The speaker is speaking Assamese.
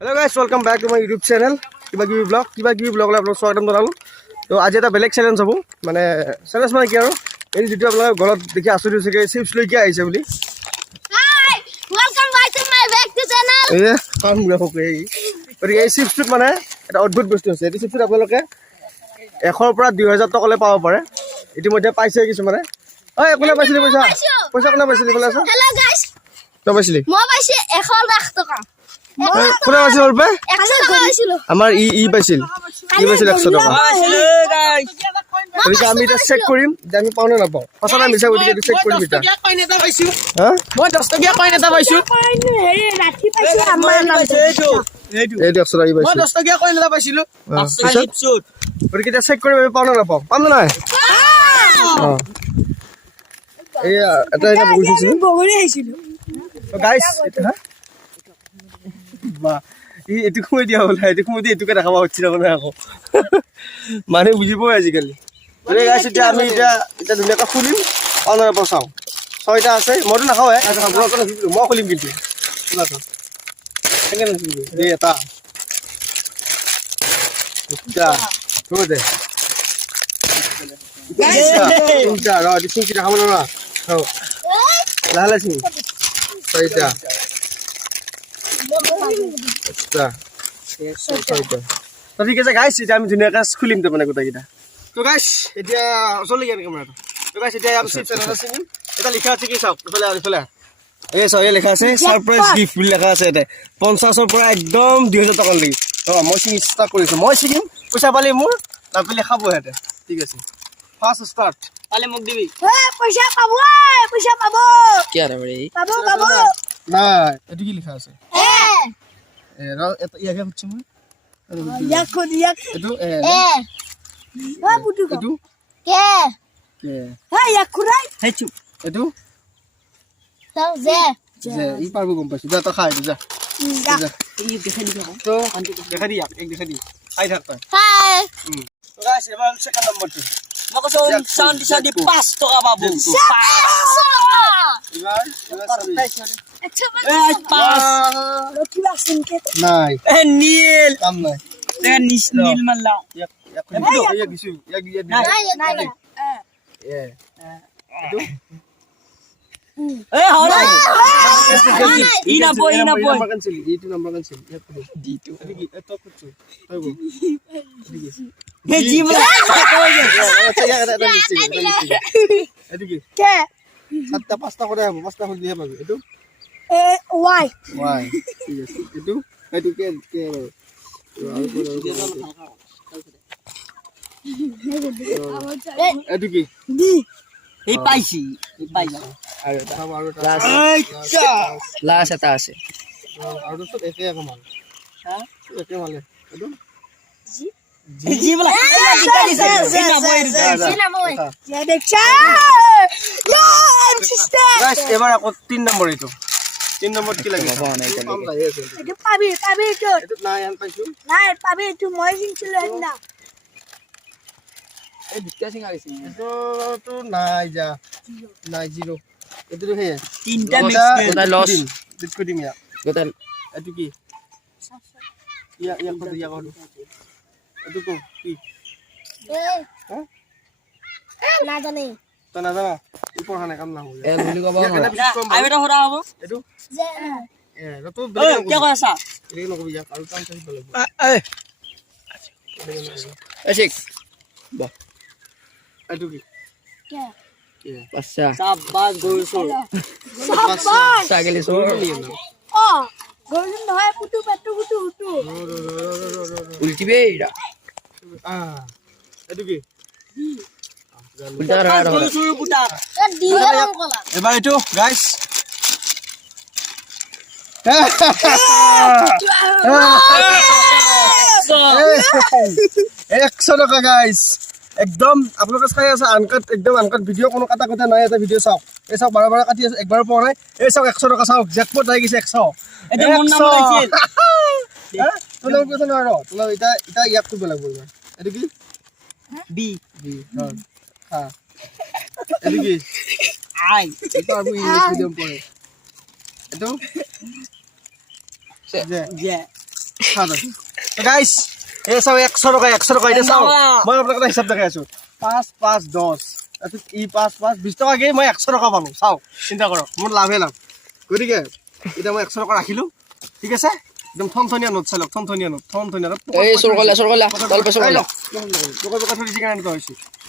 Hello guys, welcome back to my YouTube channel. Kiba Kibi vlog le apnalok swagotam janalu. To aji eta belek challenge hobo. Mane challenge mane ki aru ei jitu apnalok golat dekhi asuri hoise chips loi ki aise boli. Hi, welcome back to my channel. Ye kam gako ei. Ori ei chips tut mane eta odbhut bostu hoise. Ei chips tut apnaloke 100 পৰা 2000 টকা le পাব পাৰে. ইতিমধ্যে পাইছে কিছু মানে। ঐ কোনে পাইছিলে পইচা? পইচা কোনে পাইছিলে বলে আছে? Hello guys. তো পাইছিলি? মই পাইছে 1 লাখ টকা। কোনে পাইছিল ওলপে? 100 টকা পাইছিল। আমাৰ ই পাইছিল। ই পাইছিল 100 টকা। গতিকে আমি এটা চেক কৰিম যে আমি পাও নে নাপাও। সঁচা না মিছা গতিকে চেক কৰিম এটা। হা? মই 10 টকীয়া কইন এটা পাইছো। হেৰি ৰাতি পাইছে আমাৰ নামটো। এইটো 100 টকা ই মই পাইছিল। 10 টকীয়া কইন এটা পাইছিলো। গতিকে এটা চেক কৰিম আমি পাও নে নাপাও। পাম নে নাই? এয়া এটা এটা বুজিছিলো। বগৰী আহিছিল। তো গাইস এটা বা এইটো কই দিয়া হল এইটো কই দিয়া এইটোকে দেখাবা হচ্ছে না আকৌ মানে বুজিবই আজিকালি গতিকে গাইস এটা আমি এটা ধুনীয়াকৈ খুলিম অনাৰ পচাও ছয়টা আছে মইতো নাখাও এটা খাব মই খুলিম কিন্তু খোলাটো কেনে নাছিল দে এটা এটা থৈ দে তিনটা ৰ দিছি খাব না খাও লালা সিং ছয়টা আচ্ছা তো ঠিক আছে গাইস এটা আমি ধুনীয়াকৈ খুলিম তো মানে গোটাকিটা তো গাইস এতিয়া চলি গেল কেমেৰাটো তো গাইস এতিয়া আমি চিপছ এটা চিনিম এটা লিখা আছে কি চাওক ইফালে এই চাওক এই লিখা আছে সাৰপ্ৰাইজ গিফট বুলি লিখা আছে এটা 50 ৰ পৰা একদম 2000 টকা লাগি তো মই চিনি ষ্টাৰ্ট কৰিছো মই চিনিম পইচা পালে মোৰ নাপালে খাব হেতে ঠিক আছে ফাৰ্ষ্ট ষ্টাৰ্ট পালে মোক দিবি। পইচা পাব কি আৰে বৰে পাব নাই এটো কি লিখা আছে এ এটা ইয়াকে হচ্ছে মই ইয়াক এটো বুটু এটো কে কে ইয়াক খুৰাই হেচু এটো তাও যে যে ই পারবো গম পাইছি যা তো খাই যা যা এই দেখে দিবি তো দেখা দি এক দেখা দি খাই থাক তই হাই তো গাইস এবার সেকেন্ড নাম্বারটো মই কৈছো শান্তি 5 টকা পাবো। এবার এই 5 কিবা চিনকে নাই এ নীল কাম নাই এ নীল মাল্লা এক কিছু এক নাই এ এ হলাই ই না বই নাম্বার ক্যান্সেল এইটো নাম্বার ক্যান্সেল D2 কি এত কিছু হইব হে জিমলা এটো কি কে সাতটা পাঁচটা করে হবে পাঁচটা হলিহে পাবি এটো ওয়াই ওয়াই ঠিক আছে এটো কে এটো কি ডি এই পাইছি পাইলা আর এটা লাস্ট এটা আছে আর তো একে কমাল হ্যাঁ একে মালে এটো জিমলা এই না বই সিনাময় যে দেখছা ইয়া সিস্টার গাইস এবার আকৌ 3 নম্বৰ এটো 3 নম্বৰ কি লাগে এটো পাবি তো এটো নাই আন পাইছো নাই পাবি তো মই জিনছিল না এই বিক্কা সিং আইছি এটো তো নাই যা নাই জিরো এটো হে তিনটা মিক্স করে লস ডিট কৰি দিম ইয়া গোটা এটো কি ইয়া কত ইয়া কত এটো কো কি হ্যাঁ না জানি তো না জানা উপর হানে কাম না হয় এ বুলি কবা আই বেটা হরা হবো এটো যে তো এ কি কৈছা এই নকবি ইয়া আৰু কাম চাই লাগিব এসিক এটো কি কে আচ্ছা সাবাস গরুসর সাবাস সাগলি সর ও গরুন নহয় পুটু উল্টিবে এটা এটো কি উল্টা রা গরুসর পুটা এ দিয়ে রং কলা এবার এটো গাইস একশো টাকা গাইস একদম আপোনালোকে চাই আছে আনকাট একদম আনকাট ভিডিও কোনো কাটা কথা নাই এটা ভিডিও চাওক এই চাওক বাৰে বাৰে কাটি আছে একবাৰ পোৱা নাই এই চাওক 100 টকা চাওক জেকপট আহি গৈছে 100 এটা মন নাম লাগিছিল তোলা কৈছে নহয় ৰ তোলা এটা ইয়াক কৰিব লাগিব এইটো কি বি বি হা এইটো কি আই এটা আমি ইংলিছ মিডিয়াম পঢ়ে এইটো যে গাইছ এই চাও 100 টকা এতিয়া চাও মই আপোনাক এটা হিচাপ দেখাই আছো 5 5 10 তাৰপিছত ই 5 5 20 টকা গৈ মই 100 টকা পালো চাও চিন্তা কৰক মোৰ লাভে লাভ গতিকে এতিয়া মই 100 টকা ৰাখিলো ঠিক আছে একদম থনথনীয়া নোট চালক থনথনীয়া নোট এই চৰকলা তল পেছৰ কলা টকা টকা থৈ দিছি কাৰণে হৈছে